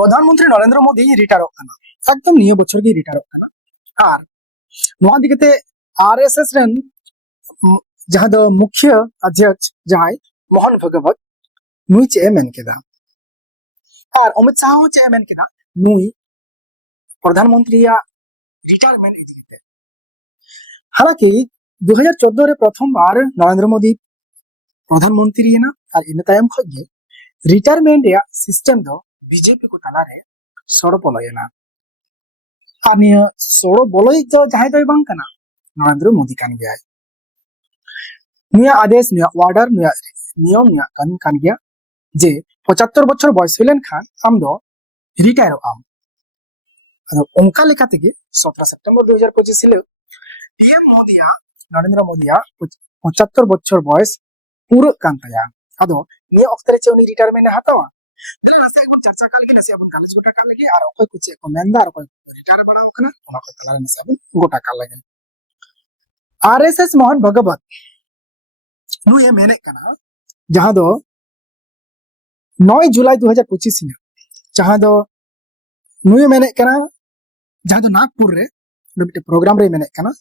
प्रधानमंत्री नरेंद्र मोदी रिटायर एकदम निया बछर गे रिटायर और नोआ दिगते आरएसएस रेन जहां दो मुख्य अध्यक्ष जहां मोहन भगवत नुई चे मेन केदा और अमित शाह चे मेन केदा नुई प्रधानमंत्री या रिटायरमेंट इदते हालांकि 2014 रे प्रथम बार नरेंद्र मोदी प्रधानमंत्री ना और इन तायम खगे रिटायरमेंट या सिस्टम दो बीजेपी को तला रे सोड़ पलयना और निया सोड़ बोलई जो जहां दो बांग कना नरेंद्र मोदी कान गया निया आदेश निया ऑर्डर निया नियम निया कान गया जे 75 बछर बयस हलेन खान आम दो रिटायर आम अदो ओंका लेका तेगे 17 सितंबर 2025 हिले पीएम मोदिया नरेंद्र मोदिया 75 बछर बयस पूरा कान तया अदो निया ऑक्टरे चे उनी रिटायरमेंट हतावा नसे अपन चर्चा काल के नसे अपन कॉलेज गोटा काल लगे और ओकय कुछ को मेंदा और रिटायर बना कना ओना को तला नसे अपन गोटा काल लगे आरएसएस मोहन भगवत नु ये मेने कना जहां दो 9 जुलाई 2025 में जहां दो नु ये मेने कना जहां दो नागपुर रे मिटे प्रोग्राम रे मेने कना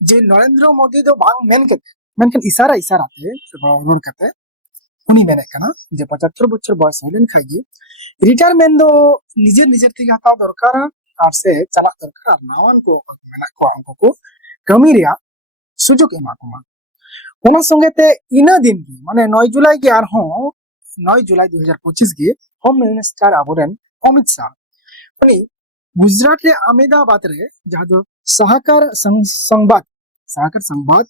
जे नरेंद्र मोदी दो बांग मेनकन इशारा इशारा ते रोड कते उनी मेने कना जे 75 बछर बयस हलेन खागी रिटायरमेंट दो निजे निजे ती हता दरकार और से चला दरकार नावन को मेना को अंको को कमी रिया सुजुग एमा को मा संगे ते इना दिन की माने 9 जुलाई के आर हो 9 जुलाई 2025 के होम मिनिस्टर आबोरेन अमित शाह उनी गुजरात रे अहमदाबाद रे जहां दो सहकार संवाद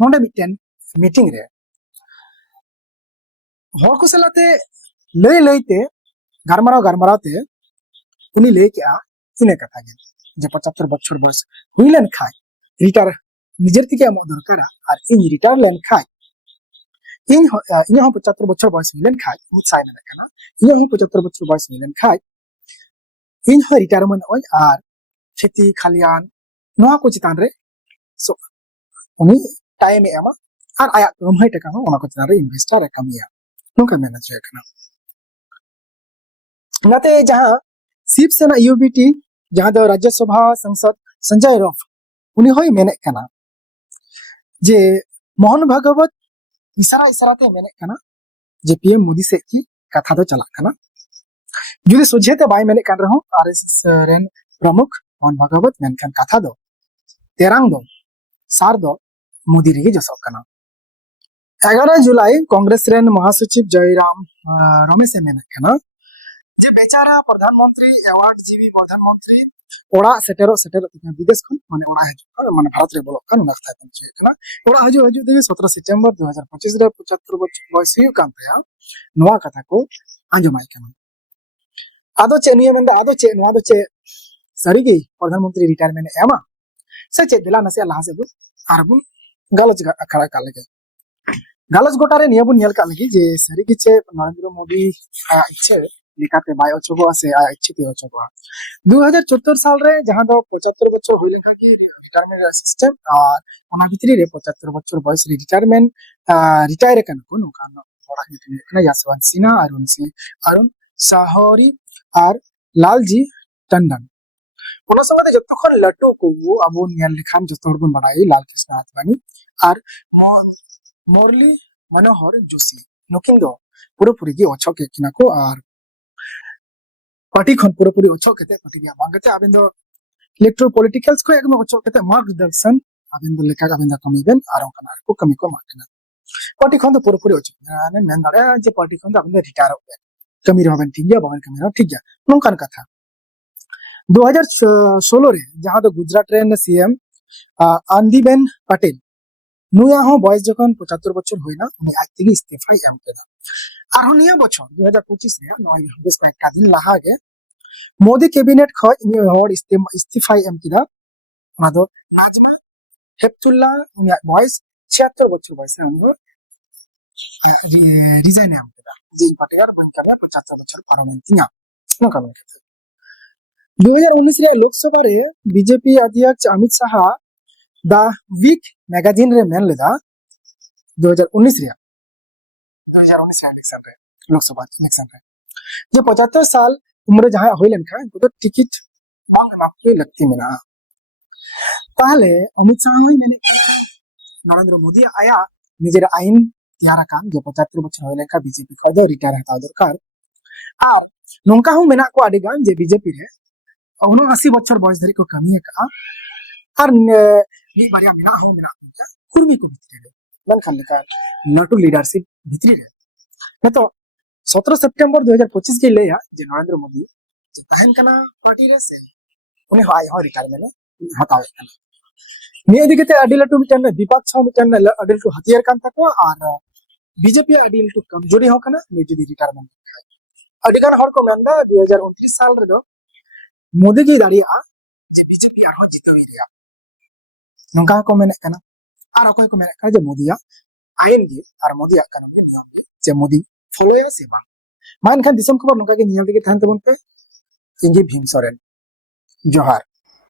नोंडे मिटेन मीटिंग रे हर को सलाते लय लयते गारमाराव ते उनी ले के आ इने कथा गे जे 75 बछर बयस हुइलेन खाय रिटायर निजर तिके अम दरकार और इन रिटायर लेन खाय इन 75 बछर बयस हुइलेन खाय उनी साइन ने कना इन 75 बछर बयस हुइलेन खाय इन रिटायरमेंट ओय और खेती खालियान नोआ को चितान रे सो उनी टाइम एमा और आया कम है टका ओना को चितान रे इन्वेस्टर कमिया नोका मैनेज करना नाते जहां शिवसेना यूबीटी जहां दो राज्यसभा सांसद संजय रफ उनी होय मेने कना जे मोहन भगवत इशारा इशारा ते मेने कना जे पीएम मोदी से की कथा दो चला कना जुदी सोझेते बाय मेने कान रहो आरएसएस रेन प्रमुख मोहन भगवत मेनकन कथा दो तेरांग दो सार दो मोदी रे जसो कना 11 जुलाई कांग्रेस रेन महासचिव जयराम रमेश मेने कना जे बेचारा प्रधानमंत्री अवार्ड जीवी प्रधानमंत्री ओड़ा सेटेरो विदेश खन माने ओड़ा हजू माने भारत रे बोलो कन नखता पंचे कना ओड़ा हजू देबे 17 सितंबर 2025 रे 75 बछर बयस हुई कान तया नोआ कथा को आंजमाई कना आदो चे निये मेंदा आदो चे नोआ दो चे सरी गे प्रधानमंत्री रिटायरमेंट एमा से चे दिला नसे लाहा से बु आरबुन गालज अखड़ा का लगे गालज गोटा रे नियबुन नेल का लगी जे सरी गे चे नरेंद्र मोदी इच्छे लेकाते बाय ओचगो से इच्छित ओचगो 2074 साल रे जहां दो 75 बछर होइले कि रिटायरमेंट सिस्टम और ओना भितरी रे 75 बछर बयस रिटायरमेंट रिटायर कन को नोकान बड़ा हितने यशवंत सिन्हा अरुण साहरी और लालजी टंडन उन समय जतो खन लट्टू को वो अबो नेल लिखान जतो हरबन बनाई लाल कृष्ण आत्मानी और मुरली मनोहर जोशी नुकिन दो पूरी गी ओछो के किना को और पार्टी खन पूरी ओछो केते पार्टी गया बांगते आबेन दो इलेक्ट्रो पॉलिटिकल्स को एकदम ओछो केते मार्गदर्शन आबेन दो लेका आबेन दो कमी बेन आरो कना को कमी को माकना पार्टी खन तो पूरी ओछो ने मेन दारे जे पार्टी खन आबेन रिटायर हो कमी रहबेन ठीक गया बाबन कमी ठीक गया नोंकान कथा 2016 रे जहां दो गुजरात रे सीएम आंदीबेन पटेल नुया हो बयस जखन 75 बछर होइना उनी आज तेगी इस्तीफा एम केदा आरो निया बछर 2025 रे 9 बेस कयेकटा दिन लाहा गे मोदी कैबिनेट ख इन हर इस्तीफा एम केदा ओना दो नाजमा हेप्तुल्ला उनी बयस 76 बछर बयस उनी रिजाइन एम केदा जिन पटेल बंकरे 75 बछर पार्लियामेंट तिया नका नका 2019 रे लोकसभा रे बीजेपी अध्यक्ष Amit Shah The Week magazine रे मेन लेदा 2019 रे इलेक्शन रे लोकसभा इलेक्शन रे जे 75 साल उम्र जहां हुई लेनखा उनको तो टिकट बांग एमा को लगती मेना ताहले अमित शाह होई मेने नरेंद्र मोदी आया निजेर आईन तैयार कान जे 75 बछर हुई लेनखा बीजेपी को दो रिटायर हता दरकार आ नोंका हूं मेना को आडी गान जे बीजेपी रे 79 बछर बयस धरी को कमी का और मी बारिया मेना हूं मेना को कुर्मी को भितरी रे मेनखान लेका नाटू लीडरशिप भितरी रे तो 17 सितंबर 2025 के लेया जे नरेंद्र मोदी जे तहन कना पार्टी रे से उन्हें हाई हो रिटायरमेंट हटावे कना निये दिगते अडी लटू मिटन विपक्ष हो मिटन अडी लटू हथियार कान तको और बीजेपी अडी लटू कमजोरी हो कना नि जदी रिटायरमेंट अडी गान हर को मेंदा 2029 साल रे दो मोदी जी दाड़िया जे बीजेपी आरो जितवी रे नोंका को मेने कना और अकोय को मेने कना जे मोदिया आईन गे और मोदिया कानून नियम जे मोदी फॉलोया से बांग मान खान दिसम खबर नोका के नियल दिगे थान तबन पे इंगे भीम सोरेन जोहार।